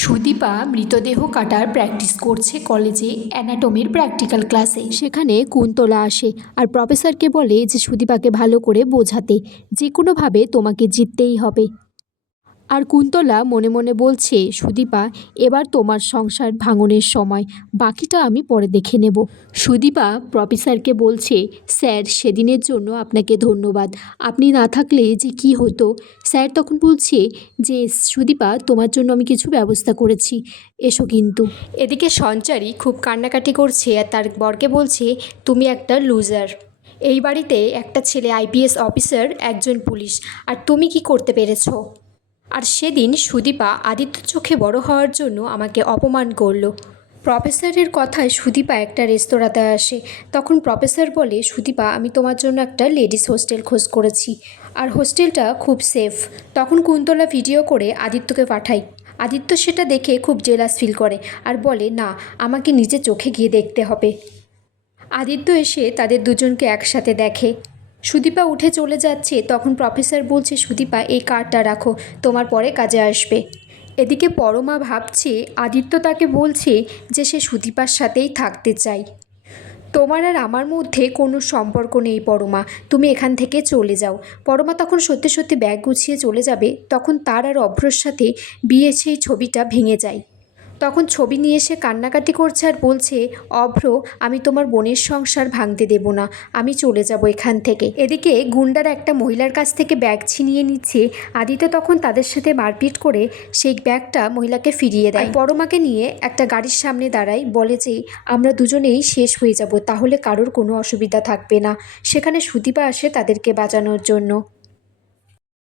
সুদীপা মৃতদেহ কাটার প্র্যাকটিস করছে কলেজে অ্যানাটমির প্র্যাকটিক্যাল ক্লাসে। সেখানে কুন্তলা আসে আর প্রফেসরকে বলে যে সুদীপাকে ভালো করে বোঝাতে, যে কোনোভাবে তোমাকে জিততেই হবে। আর কুন্তলা মনে মনে বলছে, সুদীপা, এবার তোমার সংসার ভাঙনের সময়, বাকিটা আমি পরে দেখে নেব। সুদীপা প্রফেসরকে বলছে, স্যার, সেদিনের জন্য আপনাকে ধন্যবাদ, আপনি না থাকলে যে কি হতো। স্যার তখন বলছে যে, সুদীপা, তোমার জন্য আমি কিছু ব্যবস্থা করেছি, এসো কিন্তু। এদিকে সঞ্চারী খুব কান্নাকাটি করছে আর তার বরকে বলছে, তুমি একটা লুজার। এই বাড়িতে একটা ছেলে আইপিএস অফিসার, একজন পুলিশ, আর তুমি কি করতে পেরেছো? আর সেদিন সুদীপা আদিত্য চোখে বড় হওয়ার জন্য আমাকে অপমান করলো। প্রফেসরের কথায় সুদীপা একটা রেস্তোরাঁতে আসে। তখন প্রফেসর বলে, সুদীপা, আমি তোমার জন্য একটা লেডিস হোস্টেল খোঁজ করেছি, আর হোস্টেলটা খুব সেফ। তখন কুন্তলা ভিডিও করে আদিত্যকে পাঠায়। আদিত্য সেটা দেখে খুব জেলাস ফিল করে আর বলে, না, আমাকে নিজে চোখে গিয়ে দেখতে হবে। আদিত্য এসে তাদের দুজনকে একসাথে দেখে। সুদীপা উঠে চলে যাচ্ছে, তখন প্রফেসর বলছে, সুদীপা, এই কার্ডটা রাখো, তোমার পরে কাজে আসবে। এদিকে পরমা ভাবছে আদিত্য তাকে বলছে যে সে সুদীপার সাথেই থাকতে চায়। তোমার আর আমার মধ্যে কোনো সম্পর্ক নেই পরমা, তুমি এখান থেকে চলে যাও। পরমা তখন সত্যি সত্যি ব্যাগ গুছিয়ে চলে যাবে, তখন তার আর অভ্রর সাথে বিয়ের সেই ছবিটা ভেঙে যায়। তখন ছবি নিয়ে এসে কান্নাকাটি করছে আর বলছে, অভ্র, আমি তোমার বোনের সংসার ভাঙতে দেব না, আমি চলে যাব এখান থেকে। এদিকে গুন্ডারা একটা মহিলার কাছ থেকে ব্যাগ ছিনিয়ে নিচ্ছে। আদিত্য তখন তাদের সাথে মারপিট করে সেই ব্যাগটা মহিলাকে ফিরিয়ে দেয়। পরমাকে নিয়ে একটা গাড়ির সামনে দাঁড়ায়, বলে যে আমরা দুজনেই শেষ হয়ে যাব, তাহলে কারোর কোনো অসুবিধা থাকবে না। সেখানে সুদীপা আসে তাদেরকে বাঁচানোর জন্য।